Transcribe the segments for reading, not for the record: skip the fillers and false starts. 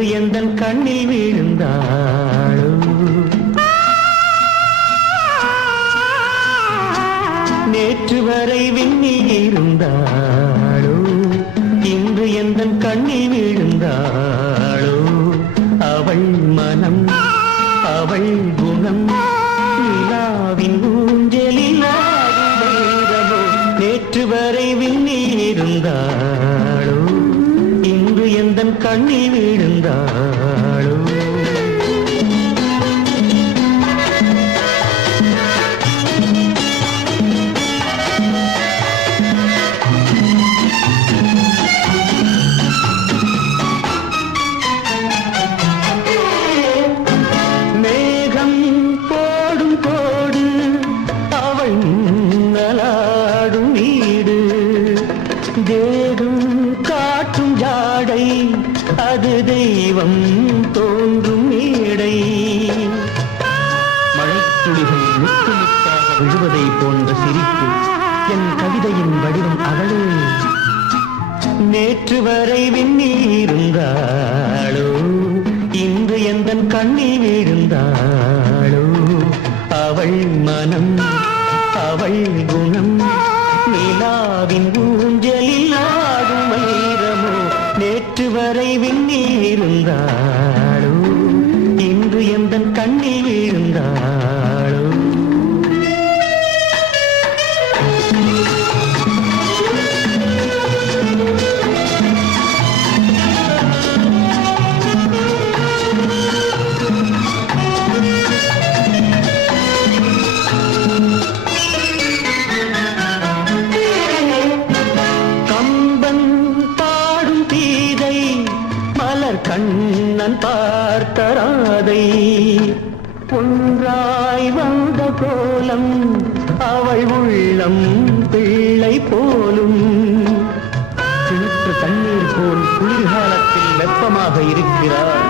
இன்று எந்தன் கண்ணில் விழுந்தாளோ நேற்று வரை விண்ணில் இருந்தாளோ இன்று எந்தன் கண்ணில் விழுந்தாளோ அவள் மனம் அவள் குணம் நிலாவின் ஊஞ்சலில் ஆடுகிறதோ நேற்று வரை விண்ணில் இருந்தாளோ இன்று எந்தன் கண்ணில் விழுந்தாளோ தேடும் காட்டும் ஜாடை அது தெய்வம் தோன்றும் மேடை மழைத்துளிகள் முத்து முத்தாக விழுவதை போன்ற சிரிப்பு என் கவிதையின் வடிவம் அவளே நேற்று வரை விண்ணில் இருந்தாளோ இன்று எந்தன் கண்ணில் விழுந்தாளோ அவள் மனம் அவள் குணம் நிலாவின் ஊஞ்சலில் ஆடும் வைரமோ நேற்று வரை விண்ணில் இருந்தாளோ இன்று எந்தன் கண்ணில் விழுந்தாளோ கண்ணன் பார்த்தராதை ஒன்றாய் வந்த கோலம் அவள் உள்ளம் பிள்ளை போலும் கிணற்று தண்ணீர் போல் குளிர்காலத்தில் வெப்பமாக இருக்கிறாள்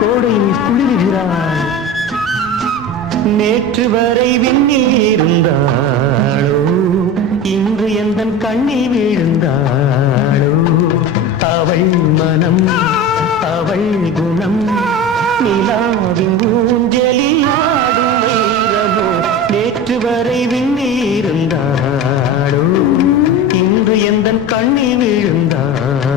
கோடையில் குளிர்கிறாள் நேற்று வரை விண்ணில் இருந்தாளோ இன்று எந்தன் கண்ணில் விழுந்தாளோ அவள் மனம் அவள் குணம் நிலாவின் ஊஞ்சலில் ஆடும் வைரமோ நேற்று வரை விண்ணில் இருந்தாளோ இன்று எந்தன் கண்ணில் விழுந்தாள்